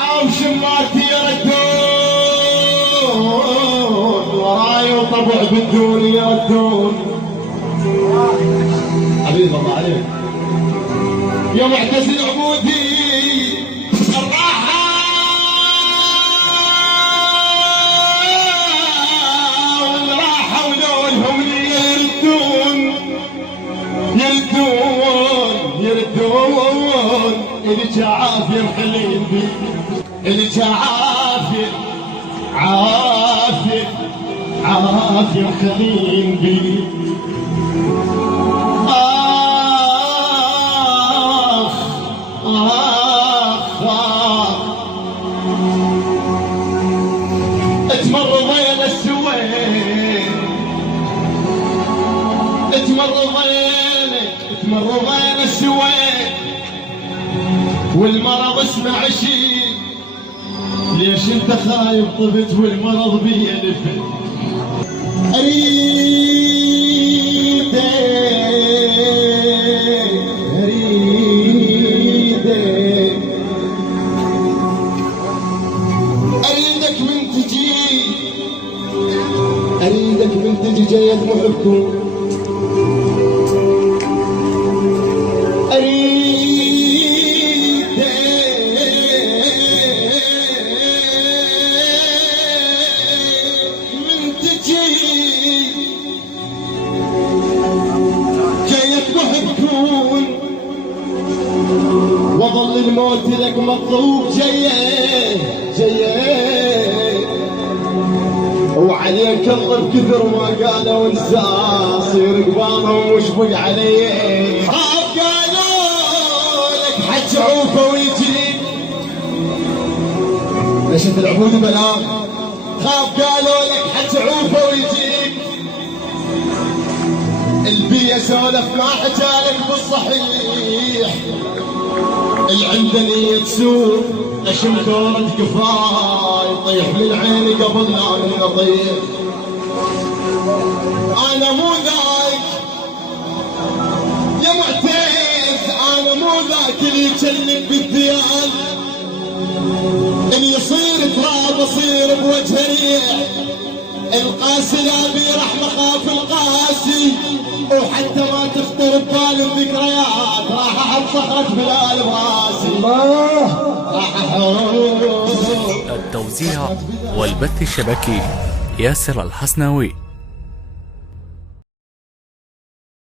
راحة وشماتي يردون وراي وطبع بدون يردون. حبيب الله عليك يا معتز العبودي. الراحة والراحة ولونهم يردون اللي جعافية مخلين بي اللي جعافية عافية مخلين بي. تمرضين السوين تمرضين السوين والمرض اسمع شي. ليش انت خايف طبت والمرض بيلف؟ أريدك من تجي جاية محبكم. أريدك من تجي جاية محبكم وظل الموت لك مطلوب. جاية وعليك الله بكثر ما قالوا انسى صير قبالهم وشفق عليه. خاف قالوا لك حج عوفه ويجيك نشد العبود بلاغ. خاف قالوا لك حج عوفه ويجيك البيه سولف ما حجالك بالصحيح. العندني تسوق اشم كورة كفاي طيح من عيني قبل لا نطيح. انا مو ذاك يا معتز انا مو ذاك اللي يجلب بالديان. ان يصير تراب اصير بوجه ريح. القاسي لا بيرح مخاف القاسي وحتى ما تخطر ببال الذكريات راح احط صخرة بلال براسي. راح التوزيع والبث الشبكي ياسر الحسناوي.